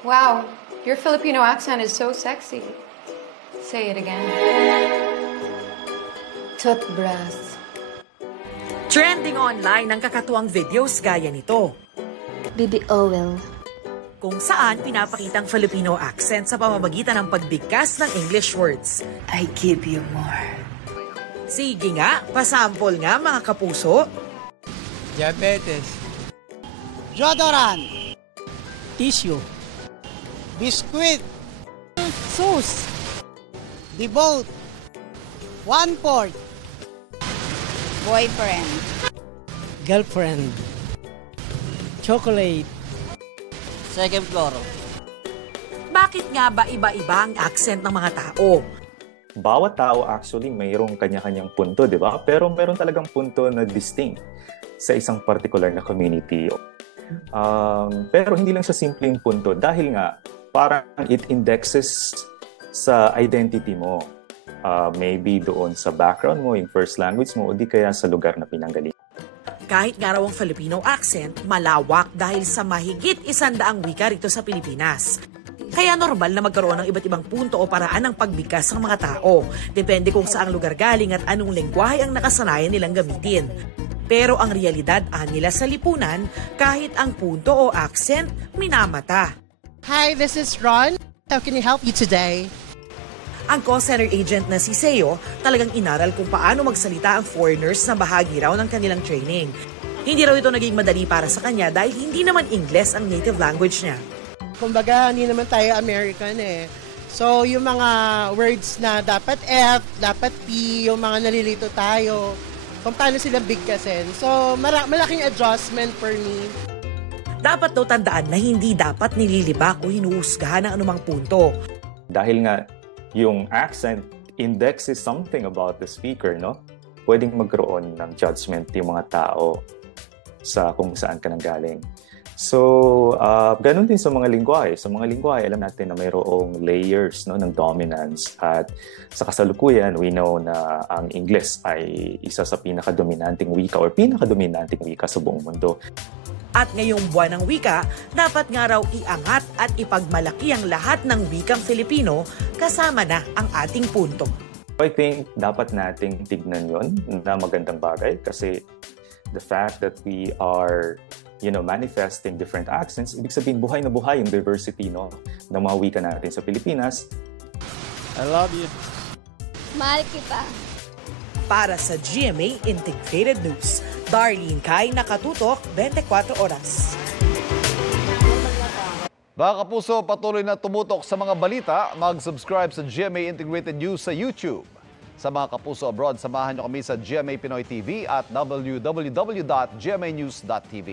Wow, your Filipino accent is so sexy. Say it again. Toothbrush. Trending online ang kakatuwang videos gaya nito, Bibi Owel. kung saan pinapakitang Filipino accent sa pamamagitan ng pagbigkas ng English words. I give you more. Sige nga, pasample nga mga kapuso. Diabetes. Deodorant. Tissue. Biscuit. Sauce. Devote. 1/4. Boyfriend. Girlfriend. Chocolate. Second floor. Bakit nga ba iba-iba ang accent ng mga tao? Bawat tao actually mayroong kanya-kanyang punto, di ba? Pero meron talagang punto na distinct sa isang particular na community. Pero hindi lang siya simpleng punto dahil nga parang it indexes sa identity mo. Maybe doon sa background mo, yung first language mo, o di kaya sa lugar na pinanggaling. Kahit nga raw ang Filipino accent, malawak dahil sa mahigit 100 wika rito sa Pilipinas. Kaya normal na magkaroon ng iba't ibang punto o paraan ng pagbigkas ng mga tao. Depende kung saang lugar galing at anong lengguwahe ang nakasanayan nilang gamitin. Pero ang realidad nila sa lipunan, kahit ang punto o accent, minamata. Hi, this is Ron. How can I help you today? Ang call center agent na si Seo talagang inaral kung paano magsalita ang foreigners na bahagi raw ng kanilang training. Hindi raw ito naging madali para sa kanya dahil hindi naman Ingles ang native language niya. Kumbaga, hindi naman tayo American eh. So, yung mga words na dapat F, dapat P, yung mga nalilito tayo, kung paano sila bigkasin. So, malaking adjustment for me. Dapat daw tandaan na hindi dapat nililibak o hinuhusgahan ng anumang punto. Dahil nga yung accent indexes something about the speaker, no? Pwedeng magkaroon ng judgment yung mga tao sa kung saan ka nanggaling. So, ganun din sa mga lingwahe. Sa mga lingwahe, alam natin na mayroong layers, no, ng dominance. At sa kasalukuyan, we know na ang Ingles ay isa sa pinakadominanting wika or pinakadominanting wika sa buong mundo. At ngayong buwan ng wika, dapat nga raw iangat at ipagmalaki ang lahat ng wikang Filipino kasama na ang ating punto. I think dapat nating tignan yon na magandang bagay kasi the fact that we are manifesting different accents, ibig sabihin buhay na buhay yung diversity, no, ng mga wika natin sa Pilipinas. I love you. Mahal kita. Para sa GMA Integrated News, Darlene Kai, nakatutok 24 oras. Mga kapuso, patuloy na tumutok sa mga balita. Mag-subscribe sa GMA Integrated News sa YouTube. Sa mga kapuso abroad, samahan niyo kami sa GMA Pinoy TV at www.gmanews.tv.